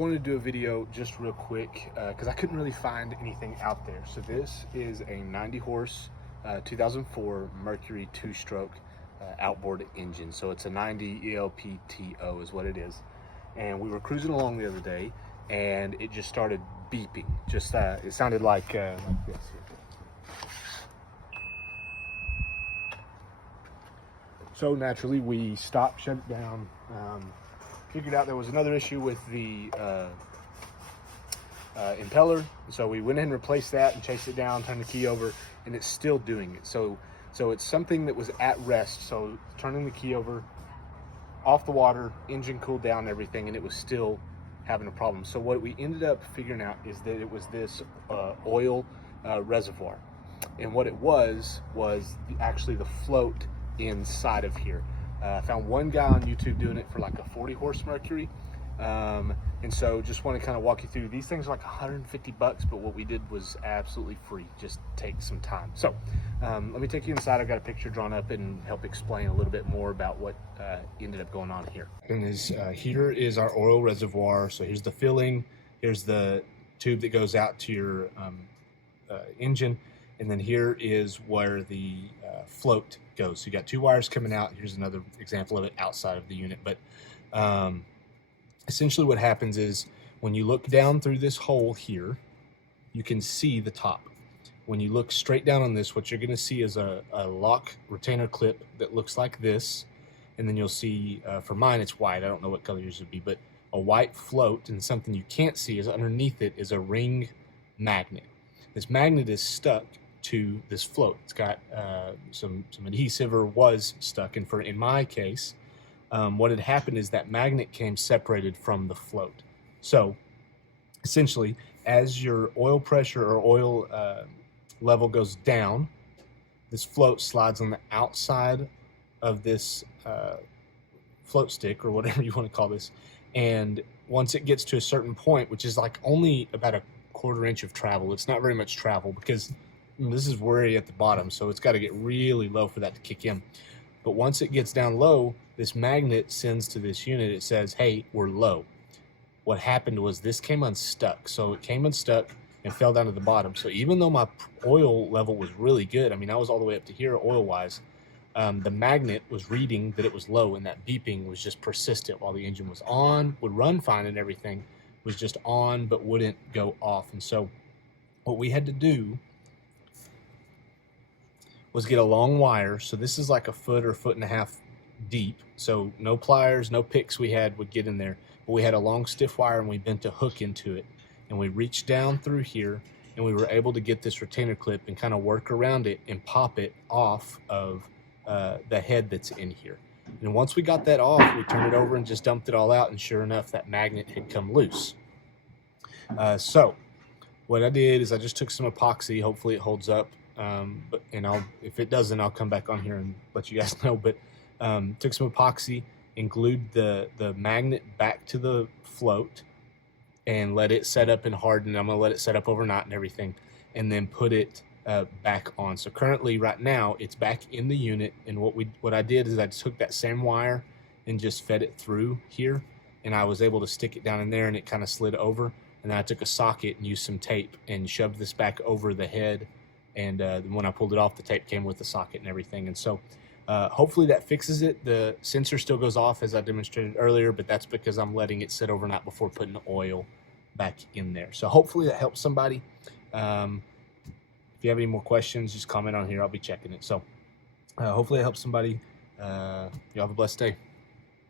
I wanted to do a video just real quick because I couldn't really find anything out there. So this is a 90 horse 2004 Mercury 2-stroke outboard engine. So it's a 90ELPTO is what it is. And we were cruising along the other day and it just started beeping. Just it sounded like this here. So naturally we stopped, shut it down, figured out there was another issue with the impeller. So we went in and replaced that and chased it down, turned the key over, and it's still doing it. So it's something that was at rest. So turning the key over, off the water, engine cooled down, everything, and it was still having a problem. So what we ended up figuring out is that it was this oil reservoir. And what it was actually the float inside of here. I found one guy on YouTube doing it for like a 40 horse Mercury. And so just want to kind of walk you through. These things are like 150 bucks, but what we did was absolutely free. Just take some time. So let me take you inside. I've got a picture drawn up and help explain a little bit more about what ended up going on here. And here is our oil reservoir. So here's the filling. Here's the tube that goes out to your engine. And then here is where the float goes. So you got two wires coming out. Here's another example of it outside of the unit. But essentially what happens is when you look down through this hole here, you can see the top. When you look straight down on this, what you're going to see is a lock retainer clip that looks like this. And then you'll see, for mine, it's white. I don't know what color yours would be, but a white float. And something you can't see is underneath it is a ring magnet. This magnet is stuck to this float. It's got some adhesive, or was stuck. And in my case, what had happened is that magnet came separated from the float. So essentially, as your oil pressure or oil level goes down, this float slides on the outside of this float stick, or whatever you want to call this. And once it gets to a certain point, which is like only about a quarter inch of travel, it's not very much travel because this is way at the bottom, so it's got to get really low for that to kick in. But once it gets down low, this magnet sends to this unit, it says, hey, we're low. What happened was this came unstuck. So it came unstuck and fell down to the bottom. So even though my oil level was really good, I mean, I was all the way up to here oil-wise, the magnet was reading that it was low, and that beeping was just persistent while the engine was on, would run fine and everything, was just on but wouldn't go off. And so what we had to do was get a long wire. So this is like a foot or foot and a half deep. So no pliers, no picks would get in there. But we had a long stiff wire and we bent a hook into it. And we reached down through here and we were able to get this retainer clip and kind of work around it and pop it off of the head that's in here. And once we got that off, we turned it over and just dumped it all out. And sure enough, that magnet had come loose. So what I did is I just took some epoxy. Hopefully it holds up. If it doesn't, I'll come back on here and let you guys know. But took some epoxy and glued the magnet back to the float and let it set up and harden. I'm gonna let it set up overnight and everything, and then put it back on. So currently, right now, it's back in the unit. And what I did is I took that same wire and just fed it through here, and I was able to stick it down in there, and it kind of slid over. And then I took a socket and used some tape and shoved this back over the head. And when I pulled it off, the tape came with the socket and everything. And so hopefully that fixes it. The sensor still goes off as I demonstrated earlier, but that's because I'm letting it sit overnight before putting the oil back in there. So hopefully that helps somebody. If you have any more questions, just comment on here. I'll be checking it. So hopefully it helps somebody. You have a blessed day.